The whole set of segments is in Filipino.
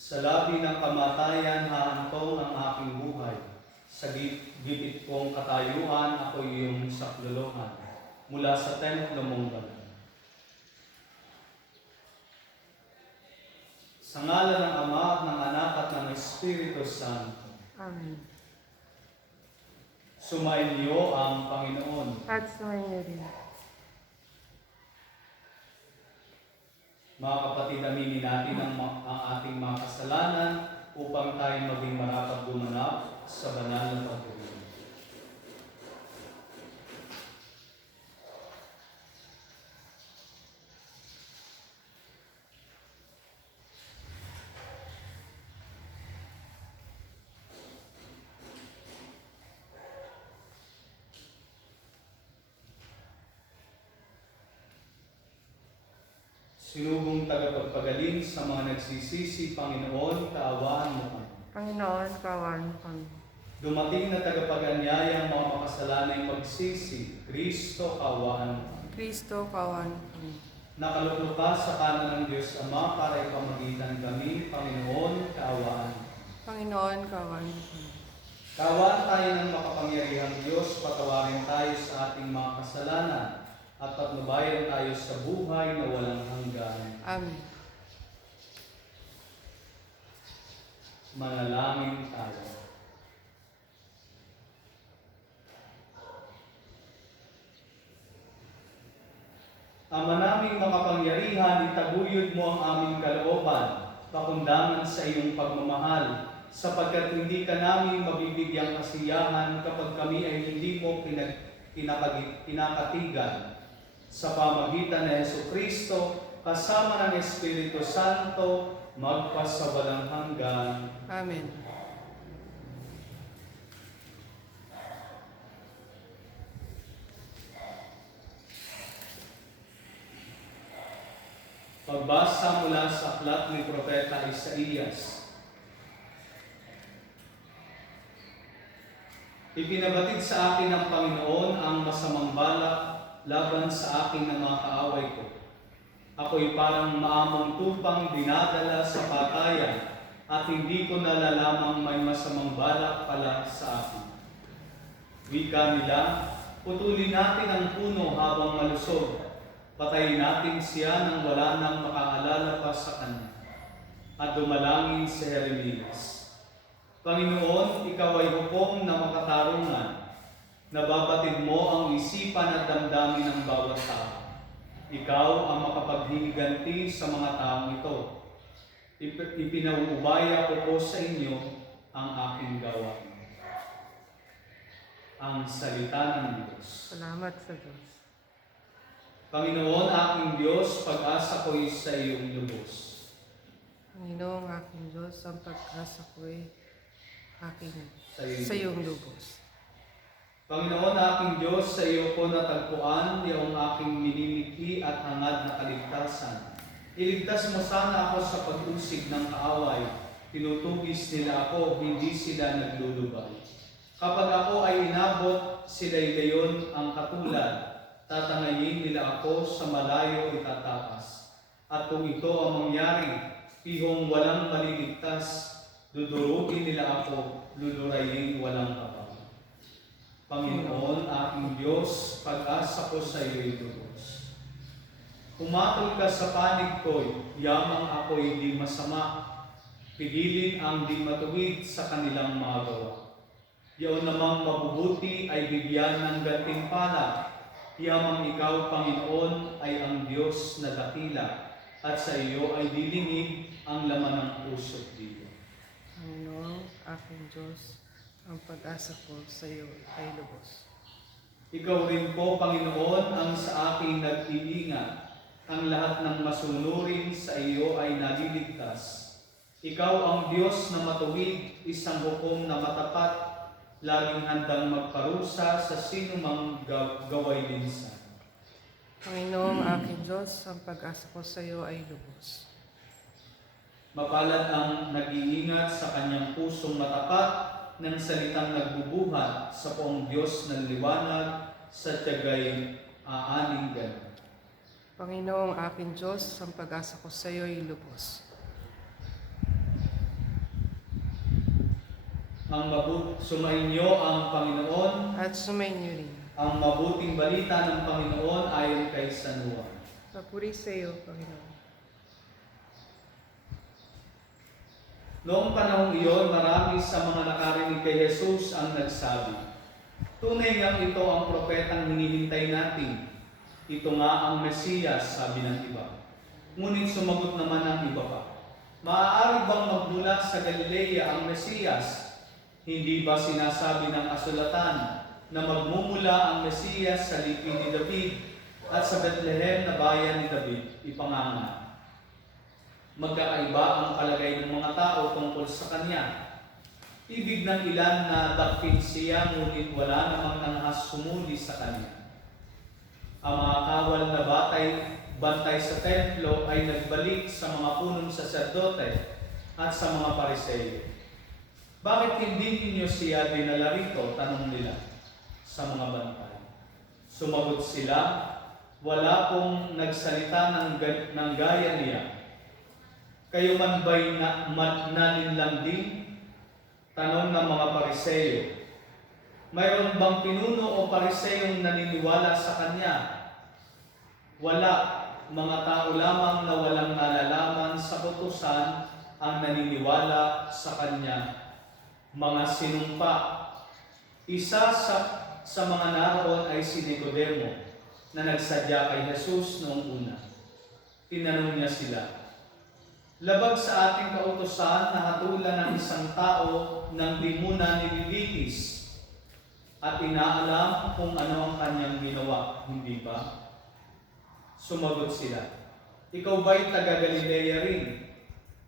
Sa labi ng kamatayan haantong ang aking buhay. Sa gipit kong katayuan ako'y iyong saklolohan mula sa templo mong banal. Sa ngalan ng Ama at ng Anak at ng Espiritu Santo. Amen. Sumainyo ang Panginoon. At sumainyo rin. Mga kapatid, aminin natin ang ating mga kasalanan upang tayo maging marapat gumanap sa banal na pagpupuri. Sinubong tagapagpagaling sa mga nagsisisi, Panginoon, kaawaan mo kami. Panginoon, kaawaan mo kami. Dumating na tagapag-anyayang mga makasalanay magsisi, Kristo, kaawaan mo kami. Kristo, kaawaan mo kami. Nakaluklo ka sa kanan ng Diyos Ama para ipamagitan kami, Panginoon, kaawaan mo. Panginoon, kaawaan mo kami. Kaawaan tayo ng makapangyarihang Diyos, patawarin tayo sa ating mga kasalanan at patnubayan tayo sa buhay na walang hanggan. Amen. Manalangin tayo. Ama naming makapangyarihan, itaguyod mo ang aming kalooban, pakundangan sa iyong pagmamahal, sapagkat hindi ka namin mabibigyang kasiyahan kapag kami ay hindi mo pinakatigan. Sa pamagitan ng Jesucristo, kasama ng Espiritu Santo, magpasawalang hanggan. Amen. Pagbasa mula sa aklat ni Propeta Isaías. Ipinabatid sa akin ng Panginoon ang masamang balak laban sa akin ng mga kaaway ko. Ako'y parang maamong tupang dinadala sa patayan at hindi ko nalalamang may masamang balak pala sa akin. Wika nila, putulin natin ang puno habang malusog. Patayin natin siya nang wala nang makaalala pa sa kanya. At dumalangin si Jeremias. Panginoon, ikaw ay hukom na makatarungan. Nababatid mo ang isipan at damdamin ng bawat tao. Ikaw ang makapaghihiganti sa mga taong ito. Ipinauubaya ko po sa inyo ang aking gawain. Ang salita ng Diyos. Salamat sa Diyos. Panginoon, aking Diyos, pag-asa ko'y sa iyong lubos. Panginoong aking Diyos, ang pag-asa ko'y aking Sa sa iyong lubos. Panginoon, aking Diyos, sa iyo ko natagpuan iyong aking minimiki at hangad na kaligtasan. Iligtas mo sana ako sa pag-usig ng kaaway. Tinutugis nila ako, hindi sila naglulubay. Kapag ako ay inabot, sila'y gayon ang katulad. Tatangayin nila ako sa malayo itatakas. At kung ito ang mangyari, pihong walang maliligtas, dudurugin nila ako, lulurayin walang kapal. Panginoon, aking Diyos, pag-asa ko sa iyo'y lubos. Pumatol ka sa panig ko'y, yamang ako'y di masama. Pigilin ang di matuwid sa kanilang mga gawa. Yaon namang mabubuti ay bigyan ng gantimpala. Yamang ikaw, Panginoon, ay ang Diyos na dakila, at sa iyo ay dilingid ang laman ng puso't diwa. Panginoong aking Diyos, ang pag-asa ko sa iyo ay lubos. Ikaw rin po, Panginoon, ang sa akin nag-iingat. Ang lahat ng masunurin sa iyo ay naliligtas. Ikaw ang Diyos na matuwid, isang hukom na matapat, laging handang magparusa sa sinumang gaway minsan. Panginoong aking Diyos, ang pag-asa ko sa iyo ay lubos. Mapalad ang nag-iingat sa kanyang pusong matapat ng salitang nagbubuhat sa poong Diyos ng liwanag sa tiyagay aaning ganun. Panginoong aking Diyos, ang pag-asa ko sa iyo ay lubos. Sumainyo ang Panginoon. At sumainyo rin. Ang mabuting balita ng Panginoon ayon kay San Juan. Papuri sa iyo, Panginoon. Noong panahong iyon, marami sa mga nakarinig kay Jesus ang nagsabi, "Tunay ngang ito ang propetang hinihintay natin. Ito nga ang Mesiyas," sabi ng iba. Ngunit sumagot naman ang iba pa, "Maaari bang magmula sa Galilea ang Mesiyas? Hindi ba sinasabi ng kasulatan na magmumula ang Mesiyas sa lipi ni David at sa Bethlehem na bayan ni David ipanganganak?" Magkakaiba ang palagay ng mga tao tungkol sa kanya. Ibig ng ilan na dakpin siya, ngunit wala namang nangahas sumuli sa kanya. Ang mga kawal na bantay sa templo ay nagbalik sa mga punong saserdote at sa mga Pariseo. "Bakit hindi ninyo siya dinala rito?" tanong nila sa mga bantay. Sumagot sila, "Wala pong nagsalita ng gaya niya. Kayo man ba'y naninlang din?" Tanong ng mga Pariseo. "Mayroon bang pinuno o Pariseyong naniniwala sa kanya?" "Wala. Mga tao lamang na walang nalalaman sa utusan ang naniniwala sa kanya. Mga sinumpa." Isa sa mga naroon ay si Nicodemo na nagsadya kay Jesus noong una. Tinanong niya sila, "Labag sa ating kautusan na hatulan ng isang tao nang di muna nililitis at inaalam kung ano ang kanyang ginawa, hindi ba?" Sumagot sila, "Ikaw ba'y taga-Galilea rin?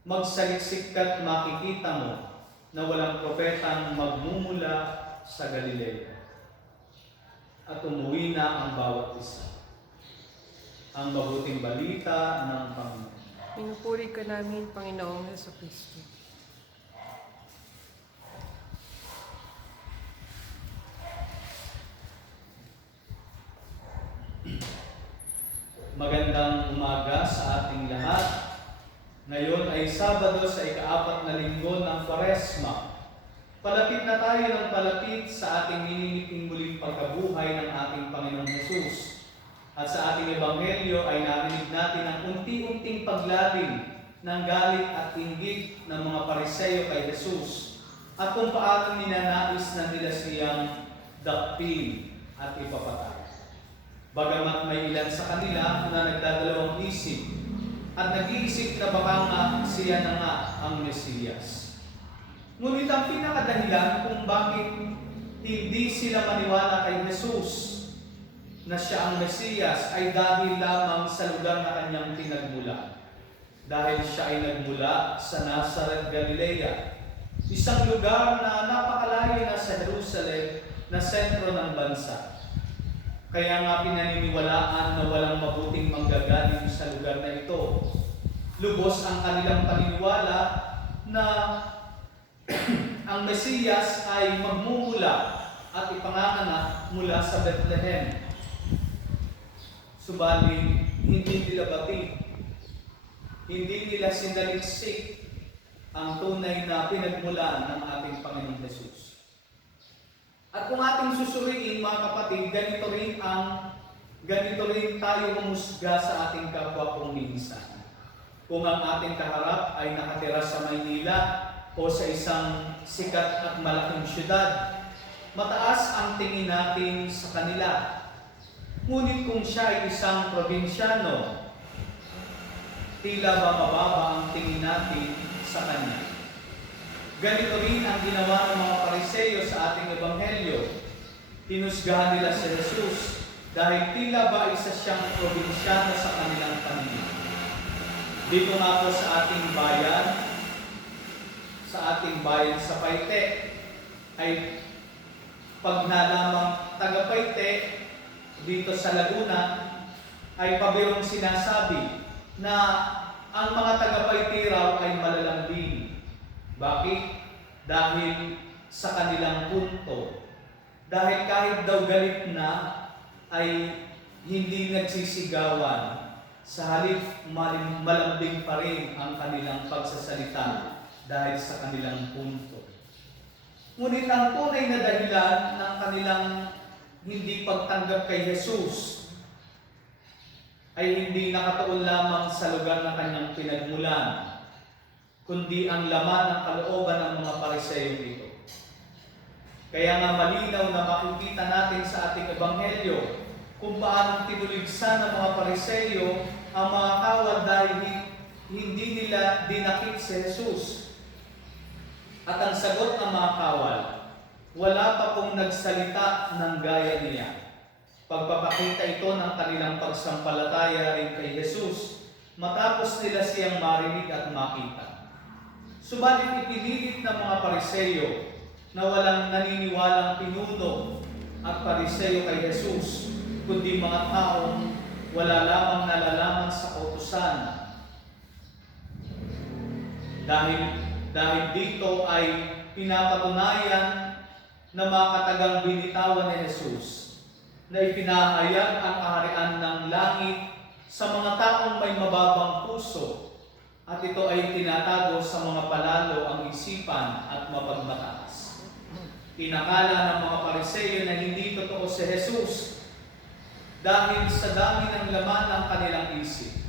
Magsaliksik ka't makikita mo na walang propetang magmumula sa Galilea." At umuwi na ang bawat isa. Ang mabuting balita ng Panginoon. Pinupuri ka namin, Panginoong Jesucristo. Magandang umaga sa ating lahat. Ngayon ay Sabado sa ika-4 na linggo ng Kwaresma. Palapit na tayo ng palapit sa ating minimiting muling pagkabuhay ng ating Panginoong Hesus. At sa ating Ebanghelyo ay narinig natin ang unti-unting paglalim ng galit at inggit ng mga Pariseo kay Jesus at kung paano ninanais na nila siyang dakpin at ipapatay. Bagamat may ilan sa kanila na nagdadalawang isip at nag-iisip na baka nga siya na nga ang Mesiyas. Ngunit ang pinakadahilan kung bakit hindi sila maniwala kay Jesus na siya ang Mesiyas ay dahil lamang sa lugar na kanyang pinagmula. Dahil siya ay nagmula sa Nazareth, Galilea, isang lugar na napakalayo na sa Jerusalem na sentro ng bansa. Kaya nga pinaniniwalaan na walang mabuting manggagaling sa lugar na ito. Lubos ang kanilang paniniwala na ang Mesiyas ay magmumula at ipanganganak mula sa Bethlehem. Subalit, hindi nila batid, hindi nila sinaliksik ang tunay na pinagmulan ng ating Panginoong Hesus. At kung ating susuriin, mga kapatid, ganito rin tayo humusga sa ating kapwa kung minsan. Kung ang ating kaharap ay nakatira sa Maynila o sa isang sikat at malaking syudad, mataas ang tingin natin sa kanila. Ngunit kung siya ay isang probinsyano, tila ba mababa ang tingin natin sa kanya. Ganito rin ang ginawa ng mga Pariseo sa ating Ebanghelyo. Hinusgahan nila si Jesus dahil tila ba isa siyang probinsyano sa kanilang paningin. Dito nga po sa ating bayan sa Paite, ay pag nalamang taga Paite dito sa Laguna, ay pabirong sinasabi na ang mga taga Paite raw ay malalambing. Bakit? Dahil sa kanilang punto. Dahil kahit daw galit na, ay hindi nagsisigawan. Sa halip, malambing pa rin ang kanilang pagsasalita dahil sa kanilang punto. Ngunit ang tunay na dahilan ng kanilang hindi pagtanggap kay Jesus ay hindi nakatuon lamang sa lugar na kanyang pinagmulan, kundi ang laman ng kalooban ng mga Pariseo dito. Kaya nga malinaw na makikita natin sa ating ebanghelyo kung paano tinuligsan ng mga Pariseo ang mga kawal dahil hindi nila dinakip si Jesus. At ang sagot ng mga kawal, wala pa pong nagsalita ng gaya niya. Pagpapakita ito ng kanilang pagsampalataya rin kay Jesus matapos nila siyang marinig at makita. Subalit ipinilit ng mga Pariseo na walang naniniwalang pinuno at Pariseo kay Jesus, kundi mga taong wala lamang nalalaman sa kautusan. Dahil dito ay pinapatunayan na makatagang binitawan ni Jesus na ipinahayag ang kaharian ng langit sa mga taong may mababang puso at ito ay tinatago sa mga palalo ang isipan at mapagmataas. Inakala ng mga Pariseo na hindi totoo si Jesus dahil sa dami ng laman ng kanilang isip.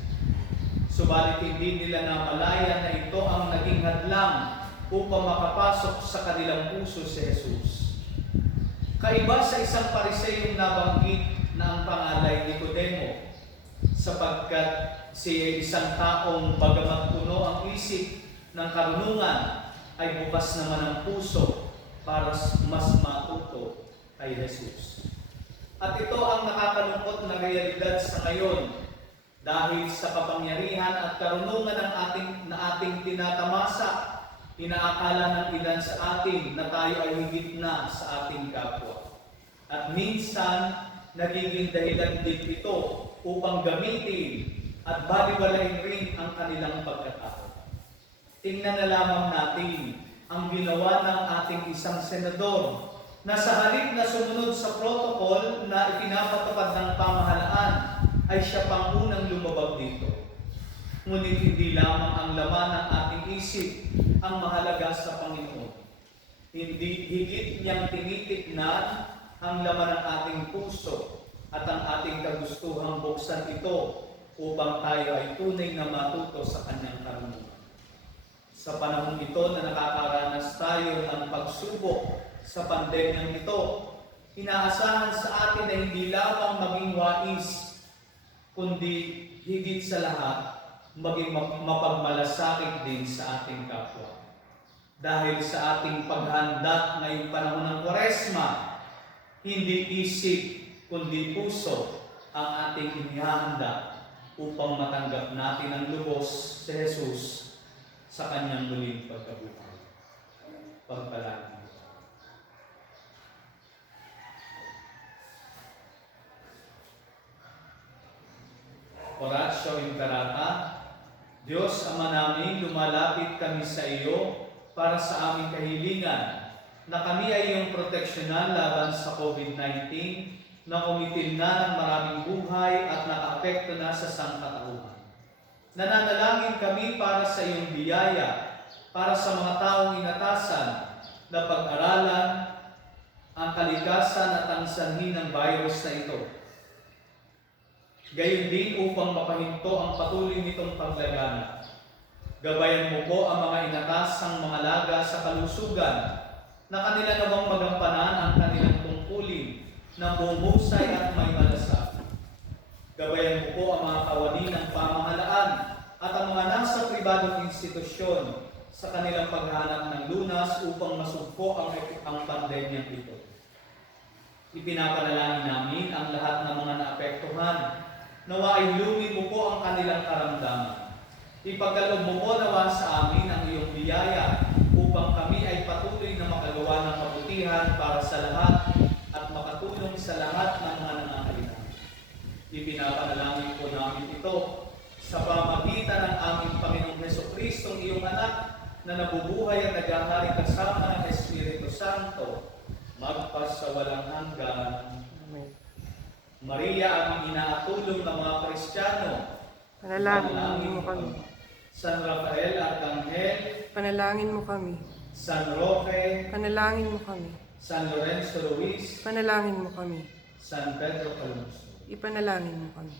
Subalit hindi nila namalaya na ito ang naging hadlang upang makapasok sa kanilang puso si Jesus. Kaiba sa isang Pariseyong nabanggit na ang pangalay Nicodemo, sapagkat siya ay isang taong bagamat puno ang isip ng karunungan, ay bukas naman ang puso para mas matuto kay Jesus. At ito ang nakakalungkot na realidad sa ngayon dahil sa kapangyarihan at karunungan ng ating tinatamasa, inaakala ng ilan sa atin na tayo ay higit na sa ating kapwa. At minsan, nagiging dahilan din ito upang gamitin at baliwalain rin ang kanilang pagkatao. Tingnan na lamang natin ang ginawa ng ating isang senador na sa halip na sumunod sa protocol na ipinapatupad ng pamahalaan, ay siya pang unang lumabag dito. Ngunit hindi lamang ang laman ng ating isip ang mahalaga sa Panginoon. Hindi higit niyang tinitignan ang laman ng ating puso at ang ating kagustuhang buksan ito upang tayo ay tunay na matuto sa kanyang karunungan. Sa panahon ito na nakakaranas tayo ng pagsubok sa pandemyang ito, inaasahan sa atin na hindi lamang maging wais, kundi higit sa lahat, maging mapagmalasakit din sa ating kapwa. Dahil sa ating paghanda ngayong panahon ng Kwaresma, hindi isip, kundi puso ang ating inihahanda upang matanggap natin ang lubos si Jesus sa kanyang muling pagkabuhay. Pagpalain. Oratio Imperata. Diyos Ama namin, lumalapit kami sa iyo para sa aming kahilingan na kami ay iyong proteksyonan laban sa COVID-19 na umitim na ng maraming buhay at nakaapekto na sa sangkatauhan. Nananalangin kami para sa iyong biyaya, para sa mga taong inatasan na pag-aralan ang kalikasan at ang sanhi ng virus na ito. Gayon din upang mapahinto ang patuloy nitong paglagana. Gabayan mo po ang mga inatasang mga laga sa kalusugan na kanila nawang magampanan ang kanilang tungkulin na bumuhusay at may malasakit. Gabayan mo po ang mga kawani ng pamahalaan at ang mga nasa pribadong institusyon sa kanilang paghanap ng lunas upang masugpo ang pandemyang ito. Ipinapanalangin namin ang lahat ng mga naapektuhan. Nawa ay lumin mo po ang kanilang karamdaman. Ipagkaloob mo po nawa sa amin ang iyong biyaya upang kami ay patuloy na makagawa ng kabutihan para sa lahat at makatulong sa lahat ng mga nangangailangan. Ipinapanalangin po namin ito sa pamagitan ng aming Panginoong Hesukristo, iyong anak, na nabubuhay at naghahari kasama ng Espiritu Santo, magpasawalang hanggan. Amen. Maria, aming inaatulong ng mga Kristiyano, Panalangin mo kami. San Rafael Arcangel, Panalangin mo kami. San Roque, Panalangin mo kami. San Lorenzo Ruiz, Panalangin mo kami. San Pedro Calungsod. Ipanalangin mo kami.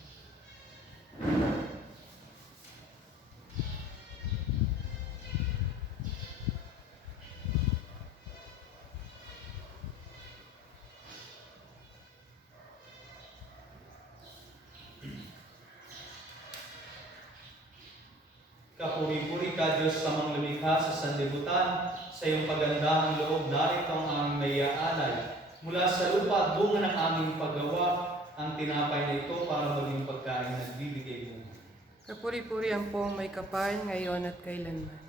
Kapuri-puri ka, Diyos sa mga lumikha sa sanlibutan, sa iyong kagandahang loob, narito ang aming mayaalay. Mula sa lupa at bunga ng aming paggawa, ang tinapay na ito para maging pagkain na bibigay mo. Kapuri-puri ang pong may kapal ngayon at kailanman.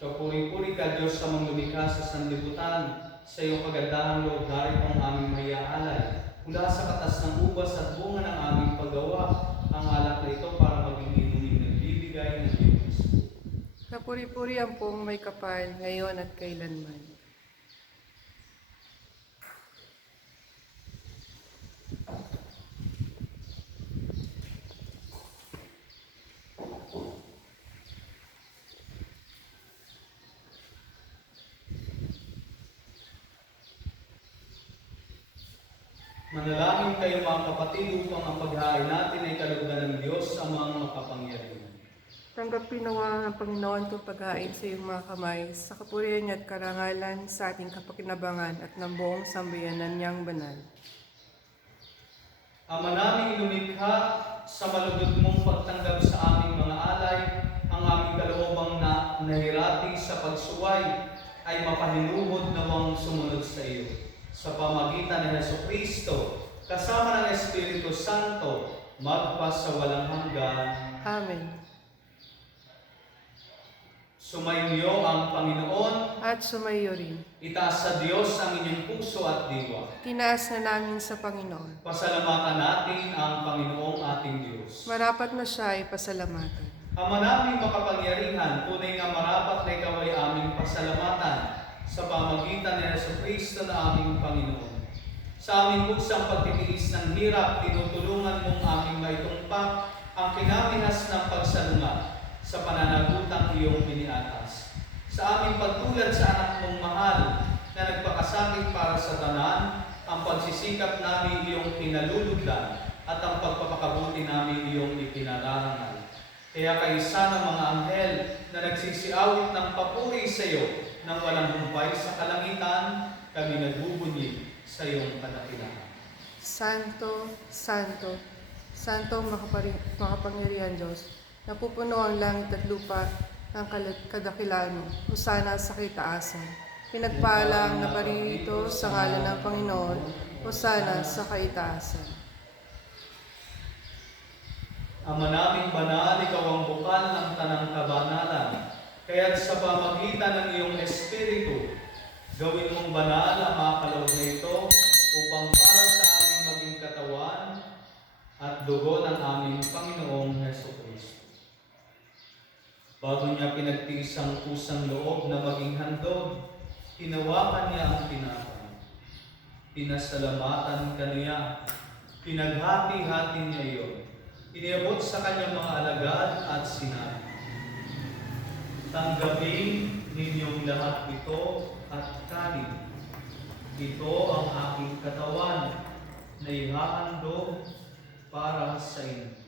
Kapuri-puri ka, Diyos sa mga lumikha sa sanlibutan, sa iyong kagandahang loob, narito ang aming mayaalay. Mula sa katas ng ubas at bunga ng aming paggawa, ang alak na ito para maging inumin nagbibigay ng Diyos. Kapuri-puri ang pong may kapal ngayon at kailanman. Manalangin kayo mga kapatid upang ang paghain natin ay kalugdan ng Diyos ang mga makapangyarihan. Tanggapin nawa ng Panginoon kung paghain sa iyong mga kamay, sa kapurihan niya at karangalan sa ating kapakinabangan at ng buong sambayanan niyang banal. Ama naming lumikha, sa malugod mong pagtanggap sa aming mga alay, ang aming kaloobang na nahirati sa pagsuway ay mapahinuhod nawang sumunod sa iyo. Sa pamagitan ng Jesucristo, kasama ng Espiritu Santo, magpas sa walang hanggan. Amen. Sumainyo ang Panginoon, At sumayo rin. itaas sa Diyos ang inyong puso at diwa. Tinaas na namin sa Panginoon. Pasalamatan natin ang Panginoong ating Diyos. Marapat na siya ay pasalamatan. Ama naming makapangyarihan, tunay nga marapat na ikaw ay aming pasalamatan sa pamagitan ni Jesucristo na aming Panginoon. Sa aming buksang pagtitiis ng hirap, tinutulungan mong aming maitungpak ang kinamihas ng pagsalungat sa pananagutang iyong biniatas. Sa aming pagtulad sa anak mong mahal na nagpakasakit para sa tanan, ang pagsisikap namin iyong pinalulugdan at ang pagpapakabuti namin iyong ipinararangal. Kaya kaisa ng mga anghel na nagsisiawit ng papuri sa iyo nang walang humpay sa kalangitan, kami nagbubunyi sa iyong kadakilaan. Santo, Santo, Santo makapangyarihan Diyos, napupuno ang langit at lupa ng kadakilaan mo. Hosana sa kaitaasan. Pinagpala ang naparito sa ngalan ng Panginoon. Hosana sa kaitaasan. Ama naming banal, ikaw ang bukal ng tanang kabanalan. Kaya't sa pamagitan ng iyong Espiritu, gawin mong banal ang mga kaloob na ito upang para sa aming maging katawan at dugo ng aming Panginoong Jesucristo. Bago niya pinagtiis ang kusang loob na maging handog, hinawakan niya ang tinapay. Pinasalamatan kaniya, pinaghati-hati niya iyon. Iniabot sa kanyang mga alagad at sinabi, tanggapin ninyong lahat ito at kanin. Ito ang aking katawan na ihahandog para sa inyo.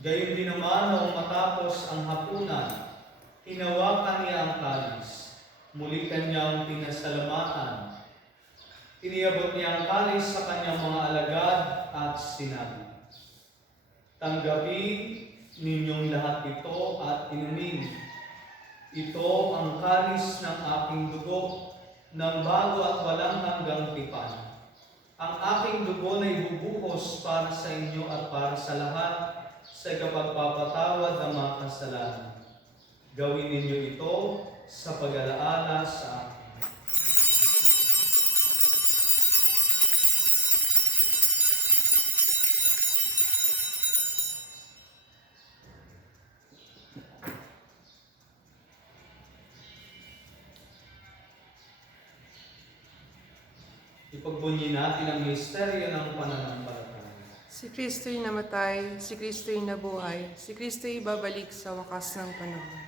Gayon din naman noong matapos ang hapunan, hinawakan niya ang kalis. Muli kanyang pinasalamatan. Iniabot niya ang kalis sa kanyang mga alagad at sinabi, tanggapin ninyong lahat ito at inumin. Ito ang kalis ng aking dugo, ng bago at walang hanggang tipan. Ang aking dugo na ibubuhos para sa inyo at para sa lahat sa kapagpapatawad ng mga kasalanan. Gawin ninyo ito sa pag-alaala sa akin. Ipagbunyi natin ang misteryo ng pananampalataya. Si Kristo'y namatay, si Kristo'y nabuhay, si Kristo'y babalik sa wakas ng panahon.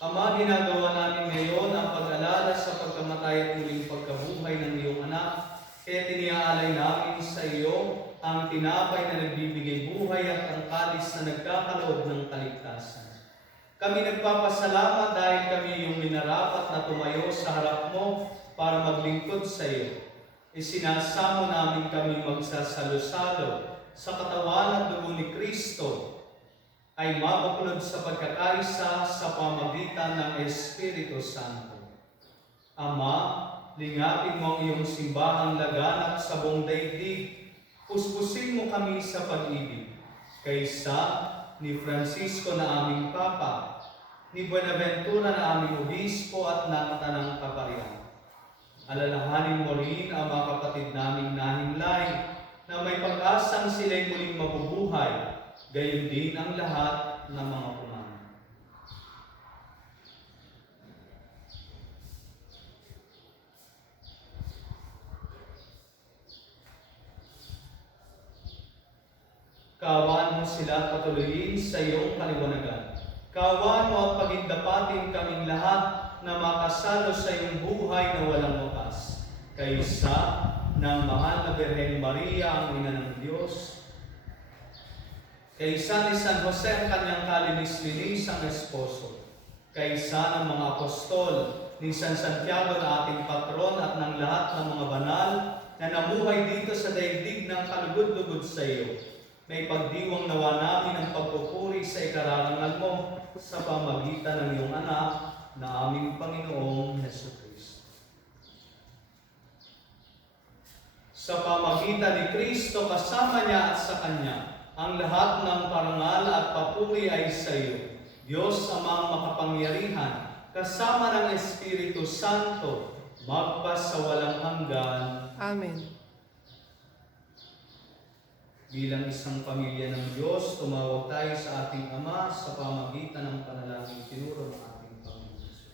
Ama, ginagawa namin ngayon ang pag-alala sa pagkamatay at muling pagkabuhay ng iyong anak, kaya tiniaalay namin sa iyo ang tinapay na nagbibigay buhay at ang kalis na nagkakaloob ng kaligtasan. Kami nagpapasalamat dahil kami iyong minarapat na tumayo sa harap mo para maglingkod sa iyo. Isinasamo namin kami magsasalo-salo sa katawan at dugo ni Kristo ay mabuklod sa pagkakaisa sa pamagitan ng Espiritu Santo. Ama, lingapin mo ang iyong simbahang laganap sa buong daigdig. Puspusin mo kami sa pag-ibig. Kaysa ni Francisco na aming Papa, ni Buenaventura na aming Obispo at ng Tanang Kaparian. Alalahanin mo rin ang mga kapatid naming nahimlay na may pag-asang sila'y muling mabubuhay, gayon din ang lahat ng mga pumanaw. Kaawaan mo sila at patuloyin sa iyong kaliwanagan. Kaawaan mo at pagindapatin kaming lahat na makasalo sa iyong buhay na walang wakas. Kaysa ng mahal na Birhen Maria, ang ina ng Diyos, kaysa ni San Jose ang kanyang kalinis-linis ang esposo, kaysa ng mga apostol, ni San Santiago na ating patron at ng lahat ng mga banal na namuhay dito sa daigdig ng kalugod-lugod sa iyo, may pagdiwang nawa namin ang pagpupuri sa ikararangal mo sa pamagitan ng iyong anak na aming Panginoong Jesucristo. Sa pamagitan ni Kristo, kasama niya at sa Kanya, ang lahat ng parangal at papuri ay sa iyo, Diyos amang makapangyarihan, kasama ng Espiritu Santo, magpas sa walang hanggan. Amen. Bilang isang pamilya ng Diyos, tumawag tayo sa ating Ama sa pamagitan ng panalangin tinuro ng ating Panginoon Jesus.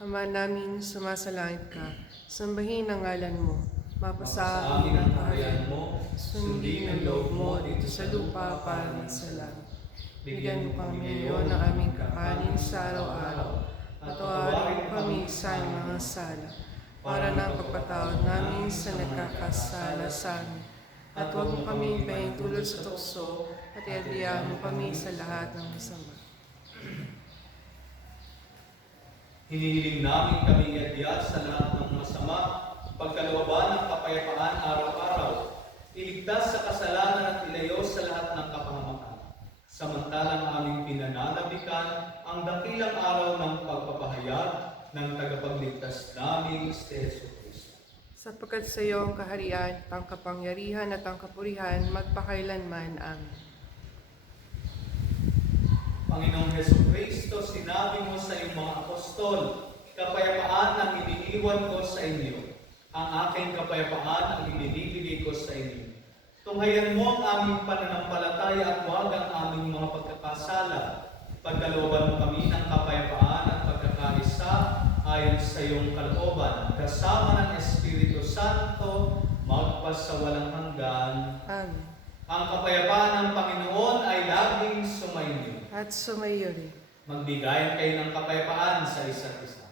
Ama namin, sumasalangit ka, sambahin ang ngalan mo, mapasa Amin ang kaharian mo, sundin ang loob mo dito sa lupa para sa langit. Bigyan mo kami ngayon ng aming kakanin sa araw-araw, at tawarin mo kami sa mga sala, para na pagpatawad namin sa nagkakasala sa amin. At huwag mo kami pahintulot sa tukso, at iadlian mo kami sa lahat ng masama. Hinihiling namin kami iadya sa lahat ng masama, pagkalooban ng kapayapaan araw-araw, iligtas sa kasalanan at ilayo sa lahat ng kapahamakan. Samantalang aming pinananabikan ang dakilang araw ng pagpapahayag ng tagapagligtas namin si Jesus Cristo. Sapagkat sa iyo ang kaharian, ang kapangyarihan at ang kapurihan, magpakailanman. Amen. Panginoong Jesucristo, sinabi mo sa iyong mga apostol, kapayapaan ang iniiwan ko sa inyo. Ang aking kapayapaan ang ibinibigay ko sa inyo. Tunghayan mo ang aming pananampalataya at huwag ang aming mga pagkakasala. Pagkalooban mo kami ng kapayapaan at pagkakaisa ayon sa iyong kalooban, kasama ng Espiritu Santo, magpas sa walang hanggan. Amen. Ang kapayapaan ng Panginoon ay laging sumainyo. At sumayo rin. Magbigayan kayo ng kapayapaan sa isa't isa.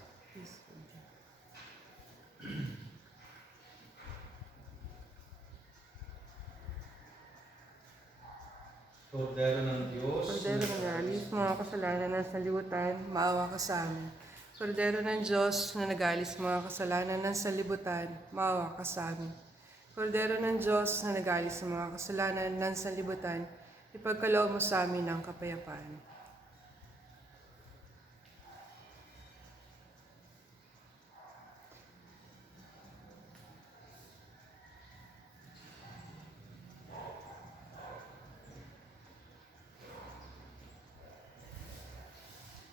Kordero ng Diyos, Kordero ng nagalis mga kasalanan ng sanlibutan, maawa ka sa amin. Kordero ng Diyos na nagalis mga kasalanan ng sanlibutan, maawa ka sa amin. Kordero ng Diyos na nagalis sa mga kasalanan ng sanlibutan, ipagkaloob mo sa amin ang kapayapaan.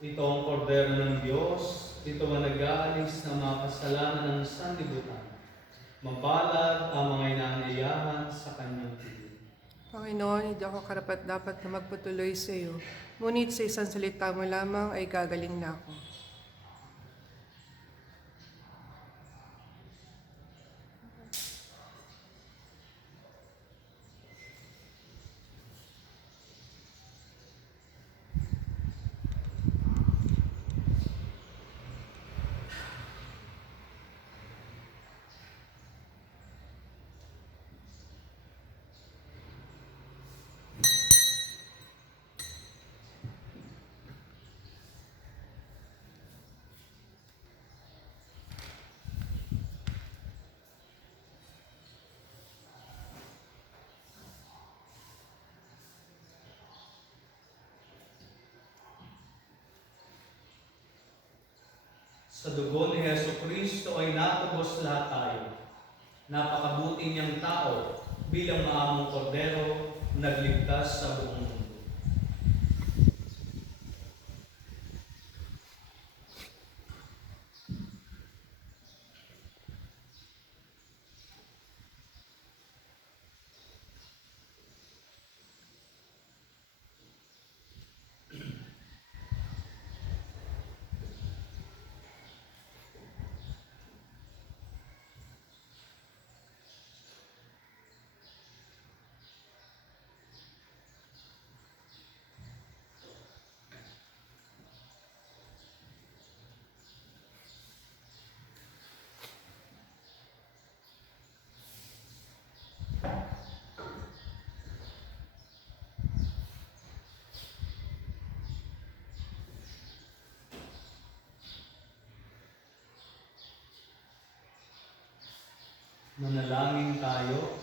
Ito ang kordero ng Diyos, ito ang nag-aalis ng mga kasalanan ng sanlibutan. Mapalad ang mga inaanyayahan sa kanyang piling. Panginoon, hindi ako karapat-dapat na magpatuloy sa iyo, ngunit sa isang salita mo lamang ay gagaling na ako. Sa dugo ni Jesucristo ay natubos lahat tayo. Napakabuti niyang tao bilang maamong kordero, nagligtas sa buong mundo. Manalangin tayo.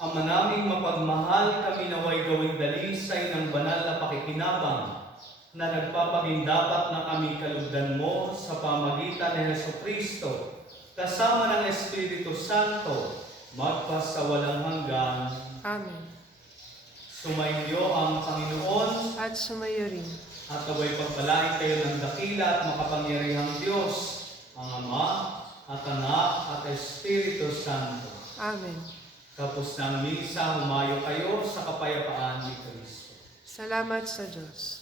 Ama naming mapagmahal, kami naway gawing dalisay ng banal na pakikinabang na nagpapagindapat na kami kalugdan mo sa pamagitan ni Jesucristo kasama ng Espiritu Santo magpasawalang hanggan. Amen. Sumainyo ang Panginoon At sumayo rin. at naway pagpalain kayo ng dakila at makapangyarihang Diyos, ang Ama at Anak at Espiritu Santo. Amen. Tapos ng misa, humayo kayo sa kapayapaan ni Kristo. Salamat sa Diyos.